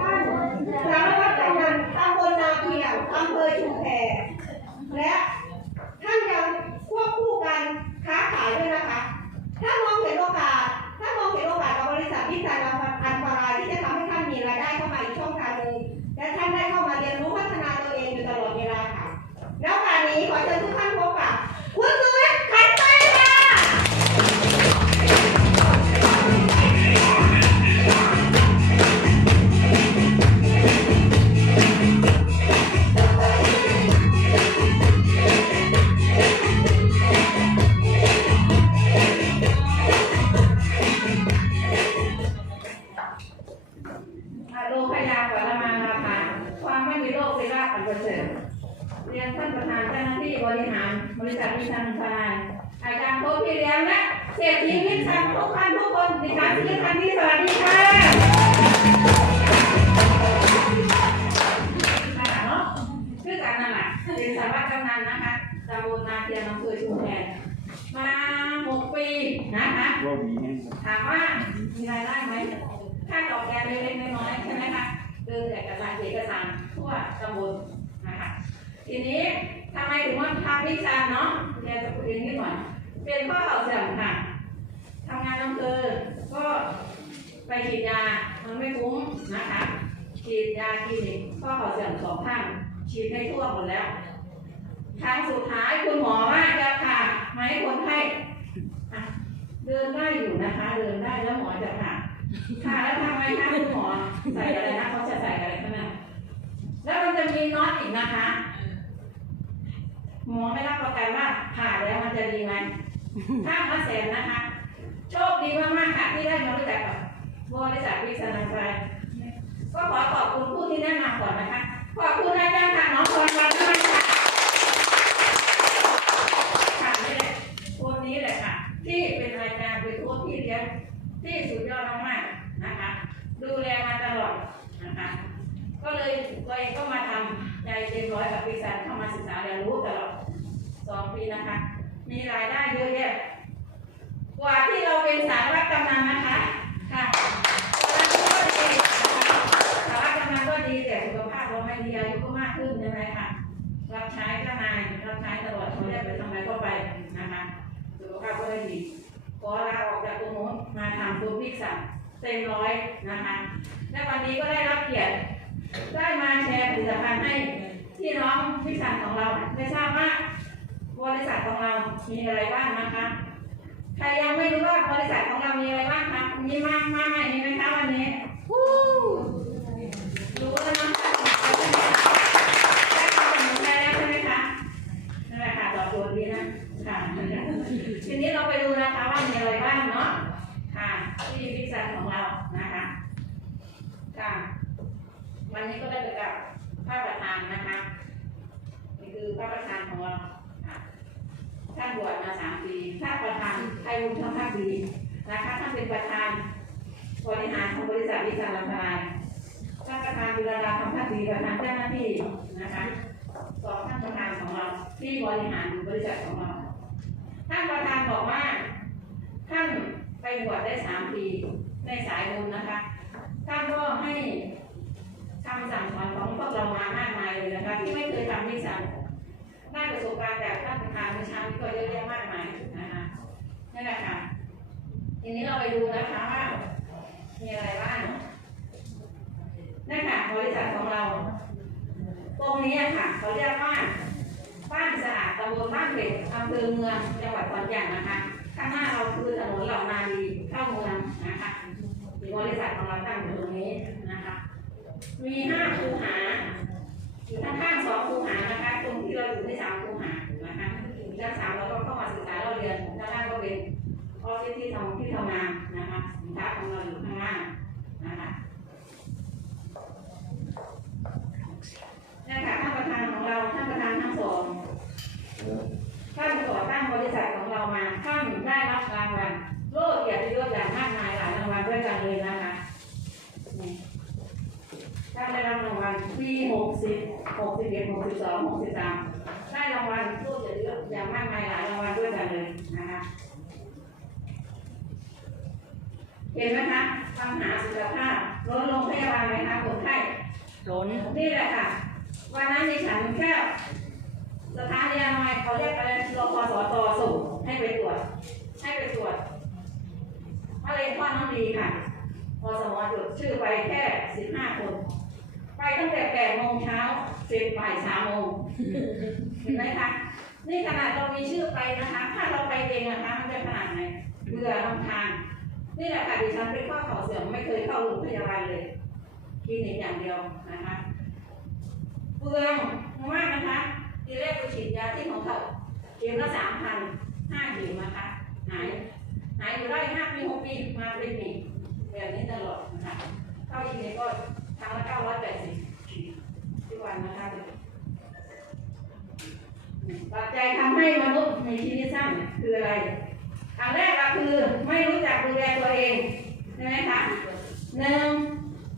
ท่านสารวัตรกำนันตำบลนาเพียงอำเภอชุมแพและท่านยังควบคู่กันค้าขายด้วยนะคะ ถ้ามองเห็นโอกาส ถ้ามองเห็นโอกาสกับบริษัทวิจัยอันตรายที่จะทำให้ท่านมีรายได้เข้ามาอีกช่องทางหนึ่งและท่านได้เข้ามาเรียนรู้พัฒนาตัวเองอยู่ตลอดเวลาค่ะ แล้วการนี้ขอเชิญทุกท่าน บริหารบริษัทวิชันทนายอาจารย์โพธิ์พี่เลี้ยงและเศรษฐีวิชันทุกท่านทุกคนดิฉันชื่อคันที่สวัสดีค่ะค่ะเนาะชื่อกันนั่นแหละเป็นสารวัตรกำนันนะคะตำบลนาเทียนอำเภอชุมแพมาหกปีนะคะโรคนี้แห้งครับถามว่ามีรายได้ไหมค่าตอบแทนเล็กๆน้อยๆใช่ไหมคะเดินเอกสารเอกสารทั่วตำบลนะคะทีนี้ ทำไมถึงว่าทำวิชาเนาะเรียนจะพูดเองนิดหน่อยเป็นข้อเข่าเสื่อมค่ะทำงานอำเภอก็ไปฉีดยามันไม่คุ้มนะคะฉีดยาคลินิกข้อเข่าเสื่อมสองข้างฉีดให้ทั่วหมดแล้วครั้งสุดท้ายคุณหมอว่าจะผ่าไหมคนไข้เดินได้อยู่นะคะ เดินได้แล้วหมอจะผ่าผ่าแล้วทำไงคะคุณหมอใส่อะไรนะเขาจะใส่อะไรข้างในแล้วมันจะมีน็อตอีกนะคะ หมอไม่รับประกันว่าผ่าแล้วมันจะดีไหมถ้ามาแสนนะคะ โชคดีมากๆค่ะที่ได้มารู้จักกับบริษัทวิสนาไฟก็ขอขอบคุณผู้ที่แนะนำก่อนนะคะ ขอบคุณอาจารย์ค่ะน้องพรวันด้วยค่ะค่ะนี่แหละคนนี้แหละค่ะ ที่เป็นรายการเป็นโค้ชที่เลี้ยงที่สุดยอดมากๆนะคะ ดูแลมาตลอดนะคะ ก็เลยตัวเองก็มาทำใจเต็มร้อยกับปีศาจเข้ามาศึกษาเรียนรู้ตลอด สองปีนะคะ มีรายได้เยอะแยะกว่าที่เราเป็นสารวัตรกำนันนะคะค่ะสารวัตรกำนันก็ดีแต่สุขภาพเราไม่ดีอายุก็มากขึ้นใช่ไหมคะรับใช้เจ้านายรับใช้ตลอดเขาเรียกไปทำไมก็ไปนะคะสุขภาพก็ได้ดีขอลาออกจากตรงโน้นมาทำตัวพิกษาเต็มร้อยนะคะ และวันนี้ก็ได้รับเกียรติได้มาแชร์ผลิตภัณฑ์ให้พี่น้องพิกษาของเราได้ทราบว่า บริษัทของเรา มีอะไรบ้างนะคะ ใครยังไม่รู้ว่าบริษัทของเรามีอะไรบ้างคะมีมากมากไหมมีไหมคะวันนี้รู้แล้วนะคะได้ข้อมูลได้แล้วใช่ไหมคะนั่นแหละค่ะตอบโจทย์ดีนะค่ะทีนี้เราไปดูนะคะว่ามีอะไรบ้างเนาะค่ะที่พิซซ่าของเรานะคะค่ะวันนี้ก็ได้ไปกับพระประธานนะคะนี่คือพระประธานของเราค่ะท่านบวชมาสามปี ท่านประธานไทยวุฒิภาคดีนะคะท่านเป็นประธานบริหารของบริษัทวิสาลำพลายท่านประธานดุลาดาคำภาคดีประธานเจ้าหน้าที่นะคะสองท่านประธานของเราที่บริหารบริษัทของเรา ท่านประธานบอกว่า ท่านไปบวชได้สามปีในสายบุญนะคะ ท่านก็ให้คำสั่งสอนของพวกเรามามากมายเลยนะคะที่ไม่เคยทำที่สั่ง ได้ประสบการณ์จากท่านประธานเมื่อเช้านี้ก็เยอะแยะมากมายนะคะนี่แหละค่ะทีนี้เราไปดูนะคะว่ามีอะไรบ้างนี่ค่ะบริษัทของเรา ตรงนี้ค่ะเขาเรียกว่าบ้านสะอาดตำบลบ้านเผ็ดอำเภอเมืองจังหวัดขอนแก่นนะคะ ข้างหน้าเราคือถนนเหล่านาดีเข้าเมืองนะคะบริษัทของเราตั้งอยู่ตรงนี้นะคะ มีห้าคูหา อยู่ข้างๆสองคูหานะคะ ตรงที่เราอยู่ที่สามคูหานะคะด้านสามเราก็เข้ามาศึกษาเราเรียนด้านล่างก็เป็นออฟฟิศที่ทำที่ทำงานนะคะสินค้าของเราอยู่ข้างล่างนะคะนี่ค่ะท่านประธานของเราท่านประธานทั้งสองท่านก่อตั้งบริษัทของเรามาท่านได้รับรางวัลโลกเกียรติยศอย่างมากมายหลายรางวัลด้วยกันเลยนะคะท่านได้รับรางวัลปีหกสิบ หกสิบเอ็ดหกสิบสองหกสิบสามได้รางวัลโลกเยรติยศอย่างมากมายหลายรางวัลด้วยกันเลยนะคะเห็นไหมคะปัญหาสุขภาพลดลงพยาบาลไหมคะคนไข้ล้นนี่แหละค่ะ วันนั้นดิฉันแค่สถานีอนามัยเขาเรียกอะไรรพสตส่งให้ไปตรวจ ให้ไปตรวจมะเร็งท่อน้ำดีค่ะ พอสมอจุดชื่อไปแค่สิบห้าคน ไปตั้งแต่แปดโมงเช้า เสร็จบ่ายสามโมงเห็นไหมคะนี่ขนาดเรามีชื่อไปนะคะ ถ้าเราไปเองนะคะมันจะขนาดไหนเบื่อลำคาญนี่แหละค่ะดิฉันเป็นข้อเข่าเสื่อมไม่เคยเข้าโรงพยาบาลเลยคลินิกอย่างเดียวนะคะเปลืองมากนะคะทีแรกไปฉีดยาที่ของเขาเข็มละสามพันห้าเข็มนะคะหายหายอยู่ได้ห้าปีหกปีมาเป็นปีแบบนี้ตลอดนะคะเข้าอีกเนี่ยก็ครั้งละเก้าร้อยแปดสิบทุก วันนะคะปัจจัยทำให้มนุษย์มีชีวิตสั้นคืออะไร อันแรกก็คือไม่รู้จักดูแลตัวเองใช่ไหมคะหนึ่ง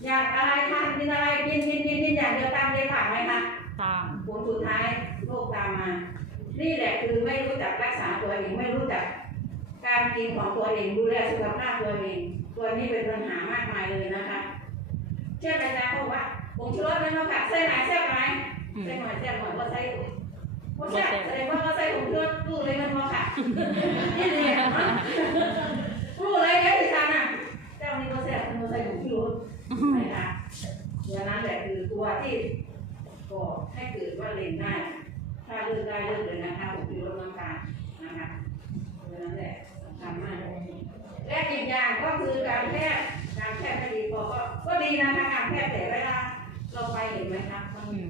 อยากอะไรทานกินอะไรกินกินกินกินอย่างเดียวตามใจปากไหมคะตามผลสุดท้ายโรคตามมา นี่แหละคือไม่รู้จักรักษาตัวเองไม่รู้จักการกินของตัวเองดูแลสุขภาพตัวเอง ตัวนี้เป็นปัญหามากมายเลยนะคะ เช่นอาจารย์บอกว่า ผงชูรสไม่ต้องค่ะใส่ไหนแซ่บไหมใส่หน่อยแซ่บหน่อยว่าใส่ว่าแซ่บแสดงว่าก็ใส่ผงชูรสรู้เลยมันว่าค่ะนี่เนี่ยรู้เลยเนี่ยดิฉันอะเจ้านี่ก็แซ่บมันใส่ผงชูรสนะคะอย่างนั้นแหละคือตัวที่ก็ให้เกิดว่าเลนได้ถ้าเลือกได้เลือกเลยนะคะผมคือลดน้ำตาลนะคะเพราะฉะนั้นแหละสำคัญมากและอีกอย่างก็คือการแพทย์การแพทย์ไม่ดีพอก็ก็ดีนะคะการแพทย์แต่เวลา เราไปเห็นไหมคะอืม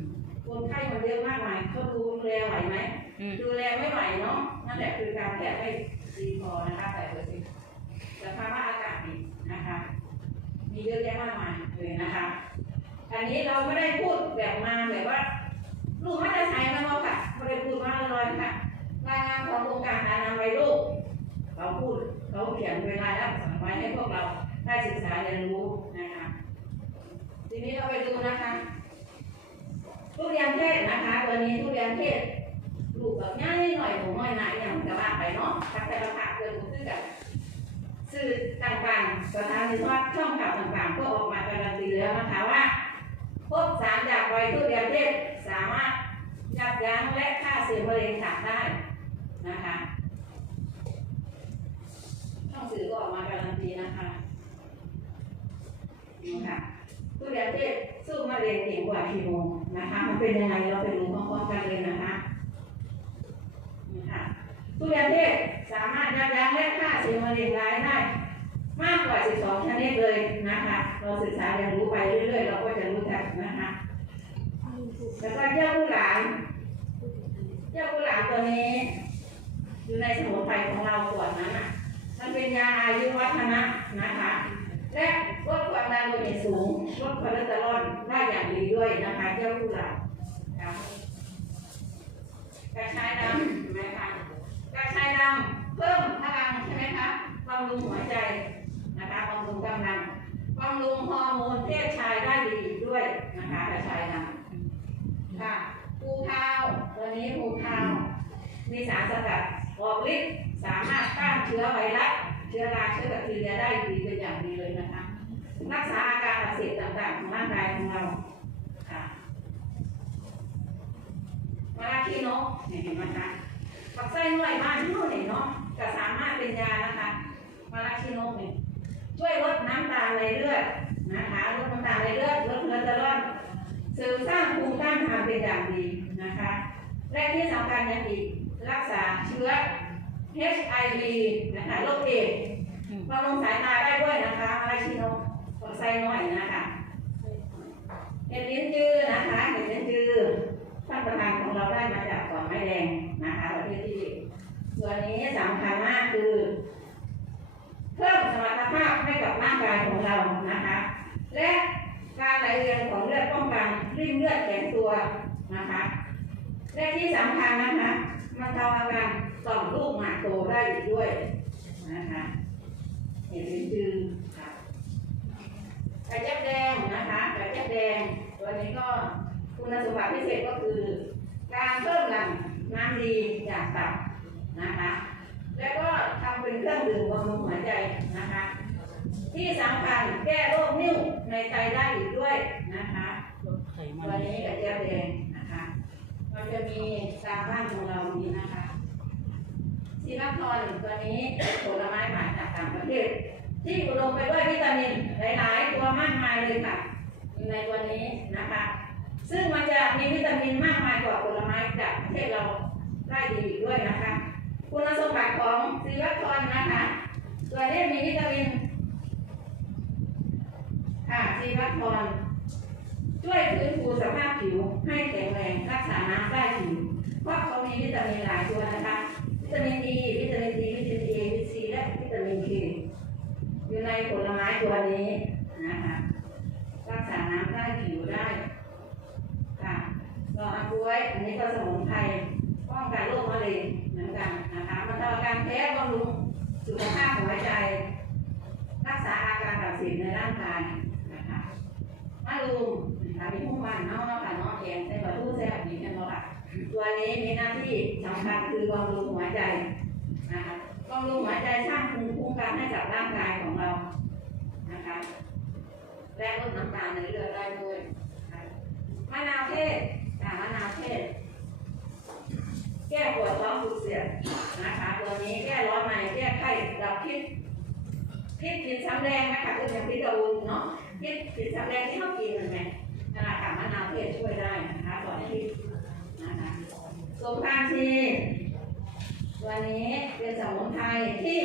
คนไข้มันเยอะมากมายเขาดูแลไหวไหมอืมดูแลไม่ไหวเนาะนั่นแหละคือการแพทย์ไม่ดีพอนะคะแต่เปอร์เซ็นต์สภาวะอากาศดีนะคะ มีเยอะแยะมากมายเลยนะคะอันนี้เราไม่ได้พูดแบบมาแบบว่าลูกไม่ได้ใช้นะเราค่ะไม่ได้พูดมาลอยๆค่ะรายงานขององค์การอนามัยโลกเขาพูดเขาเขียนเวลาแล้วสั่งไว้ให้พวกเราได้ศึกษาเรียนรู้นะคะ ทีนี้เราไปดูนะคะทุเรียนเทศนะคะตัวนี้ทุเรียนเทศลูกแบบง่ายหน่อยผมน้อยหนาอย่างจะว่าไปเนาะทักแต่ละผักเกินซื้อกันสื่อต่างๆสถานีทอดช่องข่าวต่างๆก็ออกมาการันตีแล้วนะคะว่าพบสารจากใบทุเรียนเทศสามารถยับยั้งและฆ่าเชื้อมะเร็งตับได้นะคะช่องสื่อก็ออกมาการันตีนะคะนี่ค่ะทุเรียนเทศสู้มะเร็งเก่งกว่าคีโม นะคะ มันเป็นยังไงเราไปดูพร้อมๆกันเลยนะคะนี่ค่ะ ทุเรียนเทศสามารถยับยั้งและฆ่าเชื้อมะเร็งร้ายได้ มากกว่า 12 ชนิดเลยนะคะ เราศึกษาเรียนรู้ไปเรื่อยๆ เราก็จะรู้จักนะคะ แล้วก็เจ้าผู้หลานเจ้าผู้หลานตัวนี้ อยู่ในสมุนไพรของเราขวดนั้นอะ มันเป็นยาอายุวัฒนะนะคะ และลดความดันโลหิตสูง ลดคอเลสเตอรอลได้อย่างดีด้วยนะคะ เจ้าผู้หลานครับกระชายดำเห็นไหมคะ กระชายดำเพิ่มพลังใช่ไหมคะบำรุงหัวใจนะคะบำรุงกำลังบำรุงฮอร์โมนเพศชายได้ดีด้วยนะคะกระชายดำค่ะภูคาวตัวนี้ภูคาวมีสารสกัดออกฤทธิ์สามารถต้านเชื้อไวรัสเชื้อราเชื้อแบคทีเรียได้ดีเป็นอย่างดีเลยนะคะรักษาอาการอักเสบต่างๆของร่างกายของเราค่ะมาลาคีโนกเนี่เห็นไหมคะปักไส้หน่ยบ้านที่โน่นเนี่ยเนาะจะสามารถเป็นยานะคะ มาราชิโนกเนี่ยช่วยลดน้ำตาลในเลือดนะคะลดน้ำตาลในเลือดลดคอเลสเตอรอลเสริมสร้างภูมิต้านทานเป็นอย่างดีนะคะและที่สำคัญย่างอีกรักษาเชื้อ HIV นะคะโรคเอดส์บำรุงสายตาได้ด้วยนะคะมาราชิโนกปักไส้หน่อยนะคะเห็ดลิ้นจือนะคะเห็ดลิ้นจือท่านประธานของเราได้มาจากกาะไม้แดงนะคะประเทศที่ ส่วนนี้สำคัญมากคือ เพิ่มสมรรถภาพให้กับร่างกายของเรานะคะ และการไหลเวียนของเลือดป้องกันริ่มเลือดแข็งตัวนะคะ และที่สำคัญนะคะ มันทำอาการต่อมลูกหมากโตได้อีกด้วยนะคะเห็นเป็นจือค่ะกระเจี๊ยบแดงนะคะกระเจี๊ยบแดงตัวนี้ก็คุณสมบัติพิเศษก็คือ การเพิ่มหลั่งน้ำดีจากตับนะคะ แล้วก็ทำเป็นเครื่องดื่มบำรุงหัวใจนะคะ ที่สำคัญแก้โรคนิ่วในไตได้อีกด้วยนะคะตัวนี้กับเจะมีตามบ้านของเรานี้นะคะซีรัปทอนตัวนี้ผลไม้มาจากต่างประเทศ ที่อุดมไปด้วยวิตามินหลาย ๆ ตัวมากมายเลยค่ะในตัวนี้นะคะ ซึ่งมันจะมีวิตามินมากมายกว่าผลไม้จากประเทศเราได้ดีอีกด้วยนะคะ คุณสมบัติของซีรัปทอนนะคะตัวนี้มีวิตามินค่ะซีวัตทอนช่วยฟื้นฟูสภาพผิวให้แข็งแรงรักษาน้ำได้ผิวเพราะเขามีวิตามินหลายตัวนะคะ วิตามินดีวิตามินดีวิตามินเอวิตามินซีและวิตามินเคอยู่ในผลไม้ตัวนี้นะคะรักษาน้ำได้ผิวได้ค่ะดอกอักล้วยอันนี้ก็สมุนไพรป้องกันโรคมะเร็ง กันนะคะบรรเทาอาการแพ้บำรุงสุขภาพหัวใจ รักษาอาการอักเสบในร่างกายนะคะมะรุมนะคะมีหุ้มันเนาะเนาะค่ะนาะแกงใส่ปลาทูแซ่บดีกันเนาะค่ะตัวนี้มีหน้าที่สำคัญคือบำรุงหัวใจนะคะบำรุงหัวใจสร้างภูมิคุ้มกันให้กับร่างกายของเรานะคะและลดน้ำตาลในเลือดได้ด้วยมะนาวเทศค่ะมะนาวเทศ แก้ปวดท้องผูกเสียดนะคะตัวนี้แก้ร้อนในแก้ไข้ดับพิษพิษกินซ้ำแรงไหมคะคืออย่างพิษกระวุนเนาะพิษกินซ้ำแรงที่เขากินเห็นไหมขนาดกับมะนาวเทศช่วยได้นะคะตอนนี้นะคะสมทานชีตัวนี้เป็นสมุนไพรที่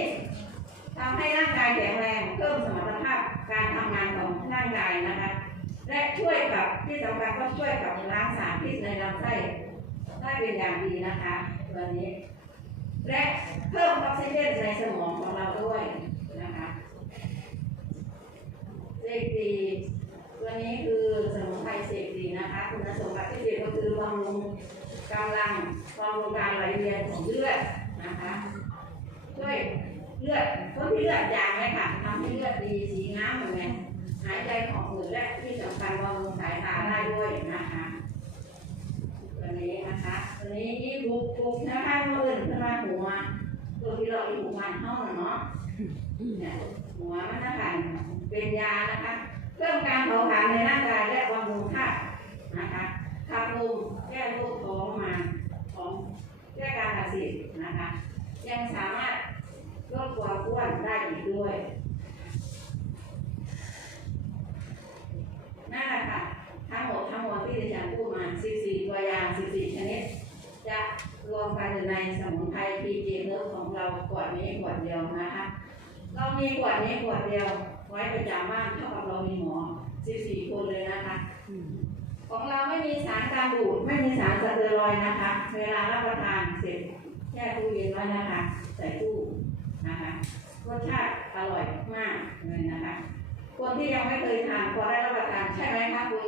ทำให้ร่างกายแข็งแรงเพิ่มสมรรถภาพการทำงานของร่างกายนะคะ และช่วยกับที่สำคัญก็ช่วยกับล้างสารพิษในลำไส้ ได้เป็นอย่างดีนะคะตัวนี้ และเพิ่มออกซิเจนในสมองของเราด้วยนะคะเสกดีตัวนี้คือสมุนไพรเสกดีนะคะ คุณสมบัติพิเศษก็คือบำรุงกำลังบำรุงการไหลเวียนของเลือดนะคะช่วยเลือดคนที่เลือดจางไหมค่ะทำให้เลือดดีสีน้ำเหมือนไงหายใจของหืดและที่สำคัญบำรุงสายตาได้ด้วยนะคะ นี้นะคะตัวนี้ที่ปลูกปลูกนะคะเมื่ออื่นขึ้นมาหัวตัวที่เราอยู่มันเท่าน่ะเนาะเนี่ยหัวมันนะคะเป็นยานะคะเพิ่มการเผาผลาญในร่างกายและบำรุงธาตุนะคะขับลมแก้โรคท้องมาของแก้การอักเสบนะคะ ยังสามารถลดความอ้วนได้อีกด้วยนั่นแหละค่ะทั้งหมดทั้งมวลที่ดิฉันพูดมา 14 ตัวอย่าง14ชนิด จะรวมกันอยู่ในสมุนไพรพีเจเลิฟของเราขวดนี้ขวดเดียวนะคะ เรามีขวดนี้ขวดเดียว ไว้ประจำบ้านเท่ากับเรามีหมอ14คนเลยนะคะ ของเราไม่มีสารการบูดไม่มีสารสเตียรอยด์นะคะ เวลารับประทานเสร็จแช่ตู้เย็นไว้นะคะ ใส่ตู้นะคะรสชาติอร่อยมากเลยนะคะ คนที่ยังไม่เคยทานพอได้รับประทานใช่ไหมคะคุณ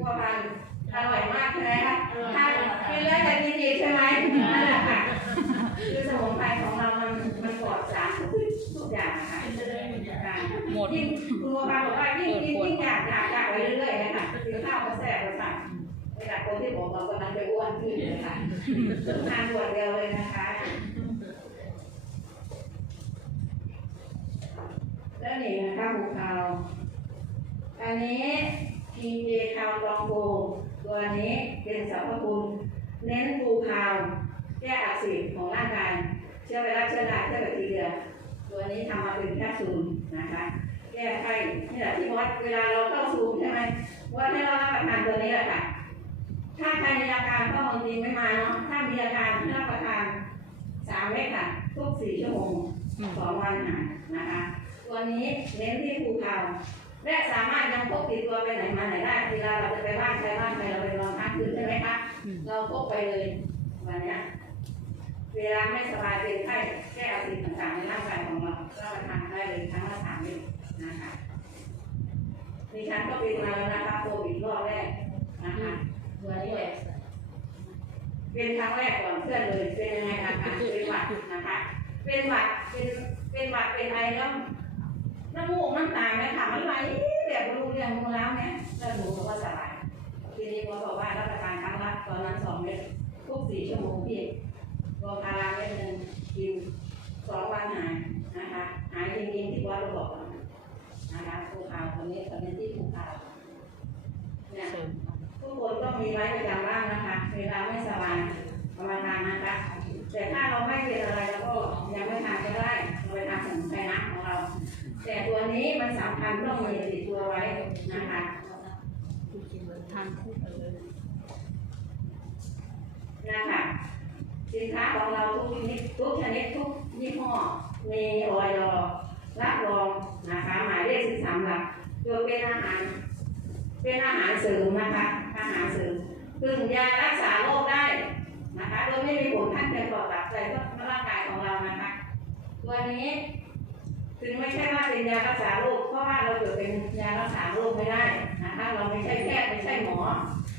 พัวพันธุ์ อร่อยมากใช่ไหมคะทานกินแล้วจะกินอีกใช่ไหมนั่นแหละค่ะคือสมุนไพรของเรามันมันปลอดสารทุกทุกอย่างนะคะการหมดยิ่งคุณพันธุ์บอกว่ายิ่งกินยิ่งอยากอยากอยากไปเรื่อยๆนะคะคือข้าวก็แซ่บเลยค่ะเวลาคนที่บอกเรากำลังจะอ้วนขึ้นเลยค่ะทานขวดเดียวเลยนะคะแล้วนี่นะคะหมูขาวอันนี้ PJ คาวลองโก ตัวนี้เป็นสรรพคุณเน้นภูคาวแก้อักเสบของร่างกายเชื้อไวรัสเชื้อราเชื้อแบคทีเรียตัวนี้ทำมาเป็นแคปซูลนะคะแก้ไข้นี่แหละที่วัดเวลาเราเข้าซูมใช่ไหมวัดให้เรารับประทานตัวนี้แหละค่ะถ้าใครมีอาการก็บางทีไม่มาเนาะถ้ามีอาการให้รับประทานสามเม็ดค่ะ ทุกสี่ชั่วโมงสองวันหายนะคะ ตัวนี้เน้นที่ภูเขา และสามารถยังพกติดตัวไปไหนมาไหนได้เวลาเราจะไปบ้านใครบ้านใครเราไปนอนพักคืนใช่ไหมคะเราพกไปเลยวันเนี้ยเวลาไม่สบายเป็นไข้แก้อาสิ่งต่างๆในร่างกายของเราก็ไปทานได้เลยครั้งละสามเม็ดนะคะดิฉันก็เป็นมาแล้วนะคะโควิดรอบแรกนะคะตัวนี้เลยเป็นครั้งแรกก่อนเพื่อนเลยเป็นยังไงอาการเป็นหวัดนะคะ เป็นหวัดเป็นเป็นหวัดเป็นไอแล้ว น้ำมูกน้ำตาไหมค่ะมันไหลแบบรู้เรียองรู้แล้วเนี่ยแล้วหนูบอกว่าสบายทีนี้พอบอกว่ารับประทานครั้งละตอนนั้นสองเม็ดทุกสี่ชั่วโมงพี่รวมอาราเม็ดหนึ่งกินสองวันหายนะคะหายจริงๆที่ว่าเราบอกนะคะภูเขาคนนี้คนนี้ที่ภูเขาเนี่ยทุกคนต้องมีไว้ประจำบ้างนะคะเวลาไม่สบายประมาณนั้นนะคะแต่ถ้าเราไม่เป็นอะไรแล้วก็ งมีติดตัวไว้นะคะทานคู่เออนะคะสินค้าของเราทุกชนิดทุกชนิดทุกยี่ห้อมีออยรับรองนะคะหมายเลขสิบสามหลักโดยเป็นอาหาร เป็นอาหารเสริมนะคะอาหารเสริมซึ่งยารักษาโรคได้นะคะโดยไม่มีผลข้างเคียงต่อตับไตก็ร่างกายของเรานะคะ ตัวนี้ ถึงไม่ใช่ว่าเป็นยารักษาโรคเพราะว่าเราเกิดเป็นยารักษาโรคไม่ได้นะคะเราไม่ใช่แพทย์ไม่ใช่หมอ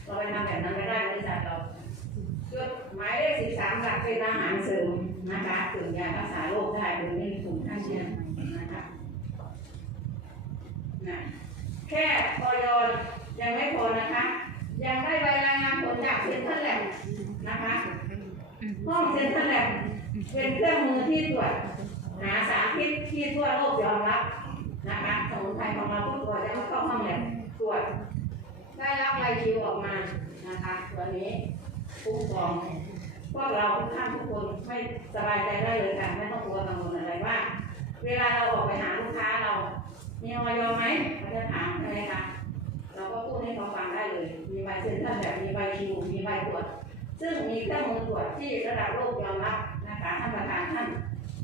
เราไปทำแบบนั้นไม่ได้บริษัทเราจุดหมายเลขสิบสามหลักเป็นอาหารเสริมนะคะถึงยารักษาโรคได้โดยไม่มีผลข้างเคียงนะคะนะแค่พอยอยังไม่พอนะคะ ยังได้ใบรายงานผลจากเซ็นทรัลแลบนะคะ ห้องเซ็นทรัลแลบเป็นเครื่องมือที่ตรวจ หาสารพิษที่ทั่วโลกยอมรับนะคะสมุนไพรของเราทุกตัวจะเข้าห้องแลบตรวจได้รับใบคิวออกมานะคะตัวนี้คุ้มครองพวกเราทุกท่านทุกคนไม่สบายใจได้เลยค่ะไม่ต้องกลัวกังวลอะไรว่า เวลาเราออกไปหาลูกค้าเรามีออยไหมเขาจะถามใช่ไหมคะเราก็พูดให้เขาฟังได้เลย มีใบเซ็นทรัลแบบมีใบคิวมีใบตรวจ ซึ่งมีเครื่องมือตรวจที่ระดับโลกยอมรับนะคะท่านประธานท่าน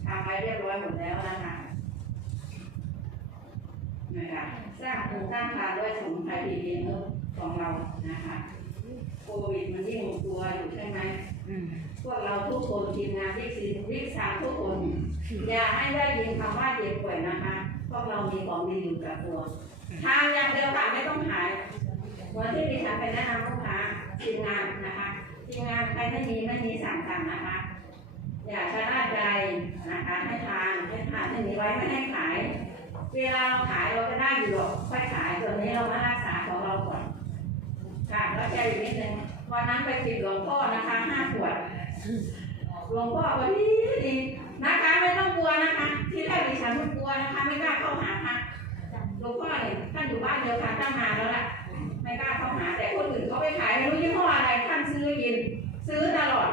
ทำไปเรียบร้อยหมดแล้วนะคะนะคะสร้างภูมิต้านทานด้วยสมุนไพรดีเอ็นเอของเรานะคะโควิดมันยิ่งตัวอยู่ใช่ไหมอืมพวกเราทุกคนทีมงานวิกซีวิกซามทุกคน อย่าให้ได้ยินคำว่าเจ็บป่วยนะคะพวกเรามีของดีอยู่กับตัวทานอย่างเดียวค่ะไม่ต้องขายเหมือนที่ดิฉันไปแนะนำลูกค้าทีมงานนะคะทีมงานใครไม่มีไม่มีสั่งสั่งนะคะ อย่าชะล่าใจนะคะให้ทานให้ทานให้มีไว้ไม่ให้ขาย เวลาเราขายเราก็ได้อยู่หรอกค่อยขายตัวนี้เรามารักษาของเราก่อนค่ะแล้วใจอีกนิดนึงวันนั้นไปติดหลวงพ่อนะคะห้าขวดหลวงพ่อวันนี้ดีนะคะไม่ต้องกลัวนะคะ ที่แรกดิฉันไม่กลัวนะคะ ไม่กล้าเข้าหาค่ะหลวงพ่อเนี่ยท่านอยู่บ้านเดียวกันตั้งนานแล้วแหละไม่กล้าเข้าหาแต่คนอื่นเขาไปขายไม่รู้ยี่ห้ออะไรท่านซื้อกิน ซื้อตลอด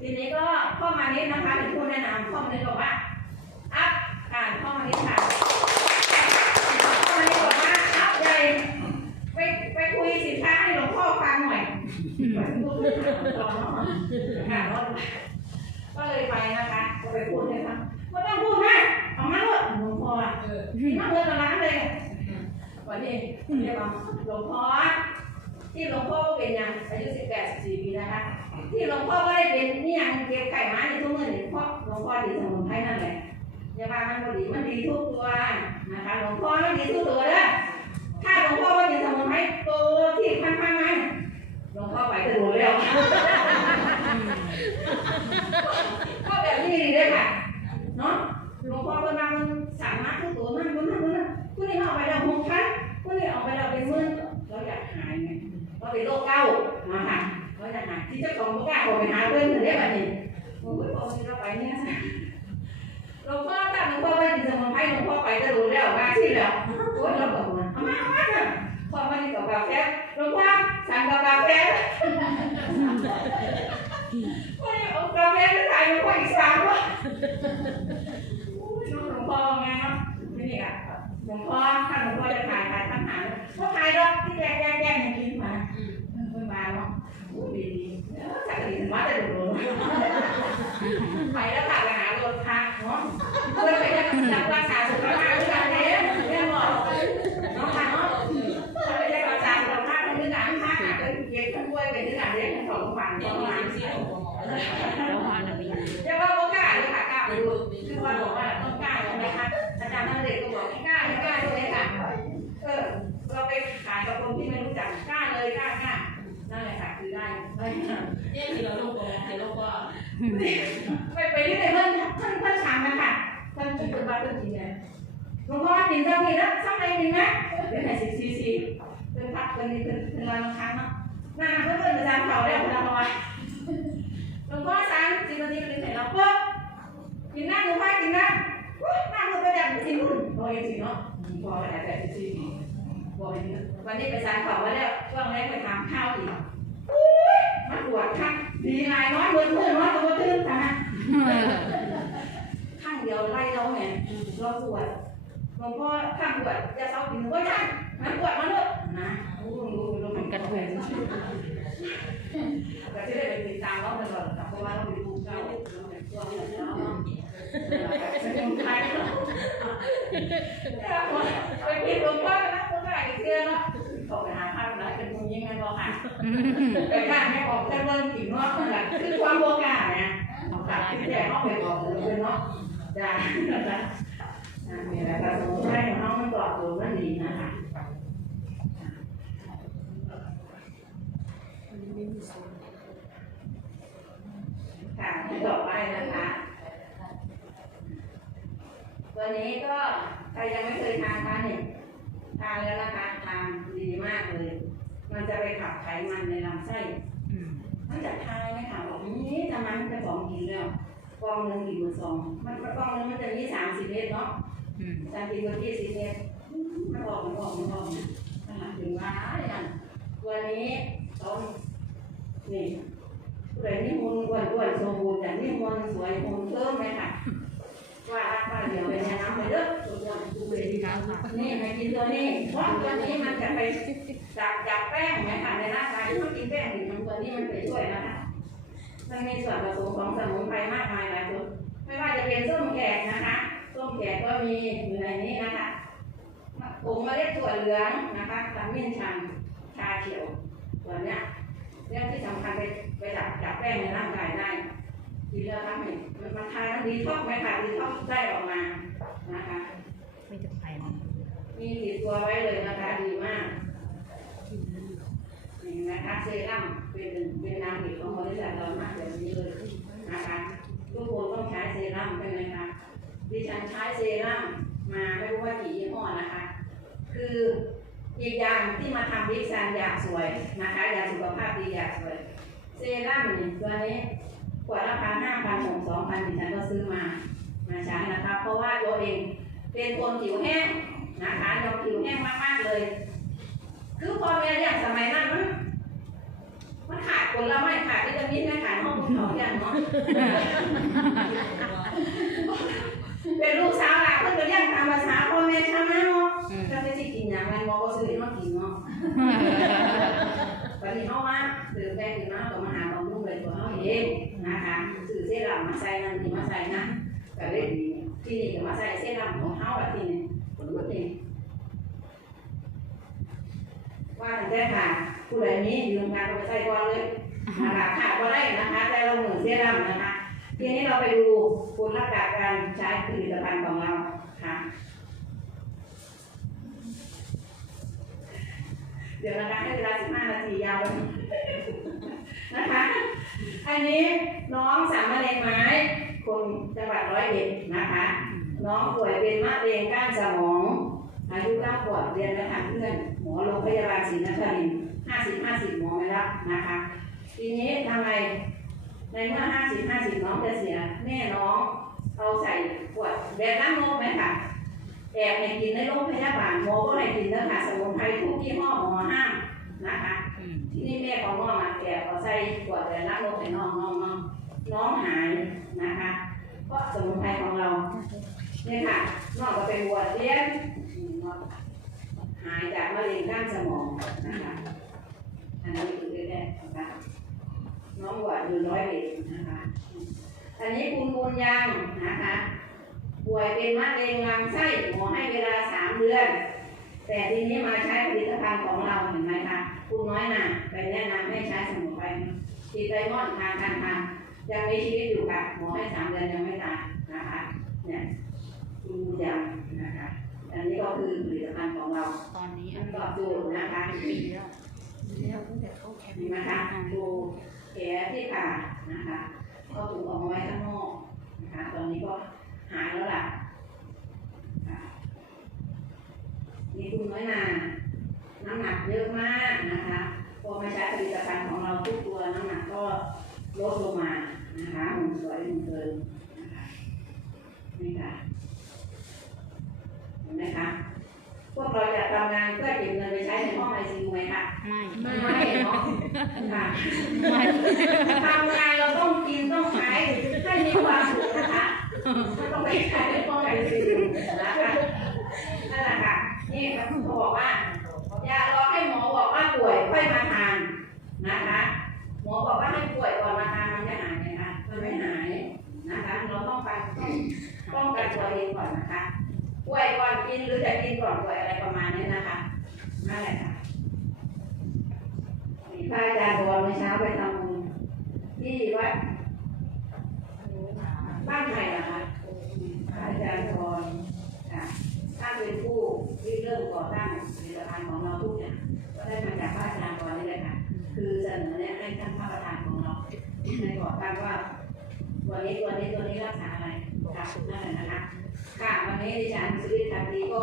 ทีนี้ก็ข้อมานี้นะคะเป็นผู้แนะนำข้อมานี้บอกว่า อัพอ่านข้อมานี้ค่ะข้อมานี้บอกว่าอัพใหญ่ไปไปคุยสินค้าให้หลวงพ่อฟังหน่อยค่ะก็เลยไปนะคะก็ไปพูดให้ฟังไม่ต้องพูดนะเอามาเลยหลวงพ่ออะที่นั่งเงินร้านเลยวันนี้เรียกว่าหลวงพ่อ ดีสมุนไพรนั่นแหละอย่าว่ามันบ่ดีมันดีทุกตัวนะคะหลวงพ่อมันดีทุกตัวเด้อถ้าหลวงพ่อว่าดีสมุนไพรตัวที่พันพันๆนั้นหลวงพ่อไปจะดูแล้วก็แบบนี้ดีเลยค่ะเนาะหลวงพ่อเพิ่นว่ามันสามารถทุกตัวนั่นคนนั้นคนนั้นคนนี้เอาไปแล้วหกพันคนนี้เอาไปแล้วเป็นหมื่นเราอยากหายไงเราเป็นโรคเก้านะคะเราะฉะนั้นที่เจ้าของบ่กล้าออกไปหาเพื่อนถึงได้แบบนี้ อ้ยพอมีเราไปเนี่ยหลวงพ่อถ้าหลวงพ่อไปถึงสมุนไพรหลวงพ่อไปจะรู้แล้วว่าที่แล้วโอ้ยเราบอกว่าเอามาเอามาเถอมาดีกับกาแฟหลวงพ่อสั่งกับกาแฟวันนี้เอากาแฟไปขายหลวงพ่ออีกสามวันโอ้ยน้องหลวงพ่อไงเนาะนี่อะหลวงพ่อถ้าหลวงพ่อจะขายขายทั้งหาเพราะขายดอกที่แย่แย่แย่อย่างนี้มาเพิ่งมาเนาะพูดดี ๆเออจากนี้มาแต่ดูดูไปแล้วค่ะไปหาโรงพักเนาะเพื่อไปรักษาสุขภาพ ไปไปที่ไหนเพื่อนเพื่อนเพื่อนถามนะค่ะเพื่อนคิดตัว่าเพื่อนจริงไงหลวงพ่อจริงจังพี่นะสักในหนึ่งนะเป็นไหนสิซีซีเป็นพักเป็นนี่เป็นเป็นวันครั้งเนาะนั่นเพื่อนเพื่อนอาจารย์เขาแล้วพลังวันหลวงพ่อสามสิบนาทีเป็นไหนเราปุ๊บกินน้ำหลวงพ่อกินน้ำปุ๊บน้ำหลวงพ่อแบบกินนู่นพอจริงเนาะพอกไปไหนแบบซีซีบอกไปวันนี้ไปสารเขาไว้แล้วช่วงแรกไปทำข้าวอีก มาปวดค่ะดีนายน้อยเมื่อเมื่อน้อยตัวตื้นค่ะข้างเดียวไล่เราไงเราปวดเราหลวงพ่อข้ามบวชจะเศร้ากินก็ท่านมันบวชมาเลยนะรู้รู้รู้มันกระทุงก็จะได้ไปติดตามเราตลอดเพราะว่าเราไปดูเขาเราไปตัวเราเนาะเป็นไทยเนาะไปพิมพ์หลวงพ่อนะหลวงพ่ออีกเทื่อเนาะ แต่การไม่ออกแต่เบิ่งกินเนาะมันคือความโลกาเนี่ยค่ะที่แต่เขาไปบอกเลยเนาะจ้ามีอะไรก็สมุนไพรของมันตอบโจทย์มันดีนะคะค่ะต่อไปนะคะตัวนี้ก็ใครยังไม่เคยทานทานเนี่ยทานแล้วนะคะทานดีมากเลย มันจะไปขับไขมันในลำไส้อืมมันจะทายไหมคะบอกนี้ทำไมมันจะสองกินแล้วกล่องหนึ่งกินมือสองมันกล่องหนึงมันจะมีสามสิบเมตรเนาะอืมสามสิบกว่ายี่สิบเมตรมันออกมันออกมันออกนะนะคะถึงว่าอย่างวันนี้ต้องนี่ผู้ใดนี่มุนอ้วนอ้วนสมบูรณ์แต่นี่มุนสวยมุนเพิ่มไหมค่ะว่ารักว่าเดี๋ยวไปแนะนำไปเด้อตัวอ้วนตัวเบดีค่ะค่ะนี่ให้กินตัวนี้เพราะตัวนี้มันจะไป จับจับแป้งไหมคะในร่างกายที่มันกินแป้งถึงมันตัวนี้มันไปช่วยนะคะมันมีส่วนผสมของสมุนไพรมากมายหลายตัวไม่ว่าจะเป็นส้มแขกนะคะส้มแขกก็มีอยู่ในนี้นะคะผงเมล็ดถั่วเหลืองนะคะขมิ้นชันชาเขียวตัวเนี้ยเรื่องที่สำคัญไปไปจับจับแป้งในร่างกายได้กินแล้วทำให้มันมันทานแล้วดีท็อกซ์ไหมคะดีท็อกซ์ได้ออกมานะคะไม่จะไปนะมีติดตัวไว้เลยนะคะดีมาก นะคะเซรั่มเป็นเป็นนามเอกของบริษัทเรามากแบบนี้เลยนะคะทุกคนต้องใช้เซรั่มใช่ไหมคะดิฉันใช้เซรั่มมาไม่รู้ว่ากี่ยี่ห้อนะคะ คืออีกอย่างที่มาทำดิฉันอยากสวยนะคะอยากสุขภาพดีอยากสวย เซรั่มนี่ตัวนี้ขวดละพันห้าพันหกสองพันดิฉันก็ซื้อมามาใช้นะคะ เพราะว่าตัวเองเป็นคนผิวแห้งนะคะยอมผิวแห้งมากๆเลย คือพอแม่เรียกสมัยนั้นมัน มันขาดผลไม้ขาดวิตามินไม่ขาดห้องเขาอย่างเนาะเป็นลูกสาวหลานเพิ่นก็เลี้ยงตามภาษาพ่อแม่ชาวนาเนาะถ้าไม่สิกินหยังแม่นบ่ก็ซื้อให้มากินเนาะวันนี้เฮามาซื้อแป้งขึ้นมาก็มาหาบำรุงเลยตัวเฮาเองนะคะซื้อเซรั่มมาใส่นั่นนี่มาใส่นะก็เลยที่นี่ก็มาใส่เซรั่มของเฮาแบบนี้นี่นี่ว่าตั้งแต่ค่ะ ผู้ใดมียืมการเอาไปใส่ก่อนเลยนะคะขาดบ่ได้นะคะแต่เราเหมือนเซรั่มนะคะทีนี้เราไปดูคุณลักษณะการใช้ผลิตภัณฑ์ของเราค่ะเดี๋ยวนะคะให้เวลา15นาทียาวนะคะอันนี้น้องสามเณรไม้คนจังหวัดร้อยเอ็ดนะคะ น้องป่วยเป็นมะเร็งก้านสมองอายุ9ขวบเรียนและทางเพื่อนหมอโรงพยาบาลศรีนครินทร์ 50 50หมอไม่รับนะคะ ทีนี้ทำไมในเมื่อห้าสิบห้าสิบน้องจะเสียแม่น้องเอาใส่ขวดแบบน้ำนกไหมค่ะแอบให้กินในโรงพยาบาลหมอก็ให้กินเนื้อหาสมุนไพรทุกยี่ห้อหมอห้ามนะคะอืมที่นี่แม่ของน้องอะแอบเอาใส่ขวดแบบน้ำนกให้น้องน้องน้องน้องหายนะคะเพราะสมุนไพรของเราเนี่ยค่ะน้องก็เป็นวัวเลี้ยงอืมน้องหายจากมะเร็งก้านสมองนะคะ อันนี้คือแรกๆนะคะน้องหวานอยู่ร้อยเอ็ดนะคะ อันนี้คุณบุญยังนะคะ ป่วยเป็นมะเร็งลำไส้หมอให้เวลาสามเดือน แต่ทีนี้มาใช้ผลิตภัณฑ์ของเราเห็นไหมคะคุณน้อยหน่ะไปแนะนำให้ใช้สมุนไพรทีไดมอนด์ทานทานทานยังมีชีวิตอยู่ค่ะหมอให้สามเดือนยังไม่ตายนะคะเนี่ยคุณบุญยังนะคะ อันนี้ก็คือผลิตภัณฑ์ของเราตอนนี้อัมันนนี้ตอบโจทย์นะคะปี แล้วตั้งแต่เข้าแคมป์เห็นไหมคะดูแผลที่ขานะคะก็ถูกเอามาไว้ข้างนอกนะคะตอนนี้ก็หายแล้วล่ะนี่คุณน้อยนาน้ำหนักเยอะมากนะคะพอมาใช้ผลิตภัณฑ์ของเราทุกตัวน้ำหนักก็ลดลงมานะคะหุ่นสวยหุ่นเกินนะคะนี่ค่ะเห็นไหมคะ พวกเราจะทำงานเพื่อเก็บเงินไปใช้ในห้องไอซียูไหมคะไม่ไม่เนาะค่ะทำงานเราต้องกินต้องใช้ให้มีความสุขนะคะต้องไปใช้ในห้องไอซียูนะคะนั่นแหละค่ะนี่เขาบอกว่าานของเราทุกอย่างก็ได้มาจากพระอาจารย์ก่อนนี่แหละค่ะ คือเสนอเนี่ยให้ท่านพระประธานของเราในบอกท่านว่าวันนี้วันนี้ตัวนี้รักษาอะไรค่ะนั่นแหละนะคะ ค่ะวันนี้ดิฉันสุริทันทีก็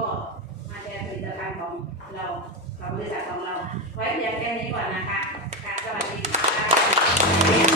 มาแชร์ผลิตภัณฑ์ของเราของบริษัทของเรา ไว้เพียงแค่นี้ก่อนนะคะ ค่ะสวัสดีค่ะ